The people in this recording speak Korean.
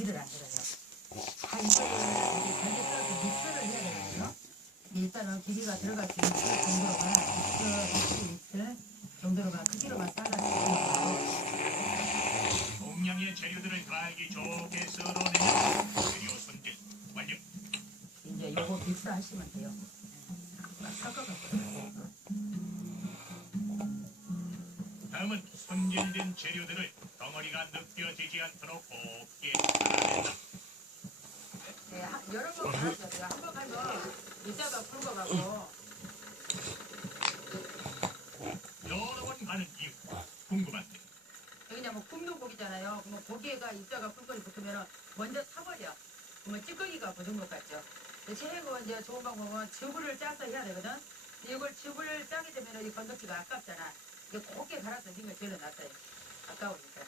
기를 안 들어요. 다 이거를 잘게 썰어서 믹스를 해야 되거든요. 일단은 기계가 들어갈 수 있을 정도로만 있을 정도로만 크기로만 잘라주세요. 동량의 재료들을 달기 좋게 썰어내면 재료 손질 완료. 이제 요거 믹스 하시면 돼요. 섞어갖고. 다음은 손질된 재료들을 덩어리가 느껴지지 않도록 곱게 잘라낸다. 네, 여러 번 가죠. 제가 한번 가면 이자가 굵어가고. 여러 번 가는 이유 궁금한데. 그냥 뭐 굽는 고기잖아요. 뭐 고기가 입자가 굵거리 붙으면 먼저 타버려. 그러면 찌꺼기가 붙은 것 같죠. 최고 이제 좋은 방법은 즙을 짜서 해야 되거든. 이걸 즙을 짜게 되면 이 건더기가 아깝잖아. 이게 곱게 갈아서 넣으면 제일 낫어요. 아까우니까.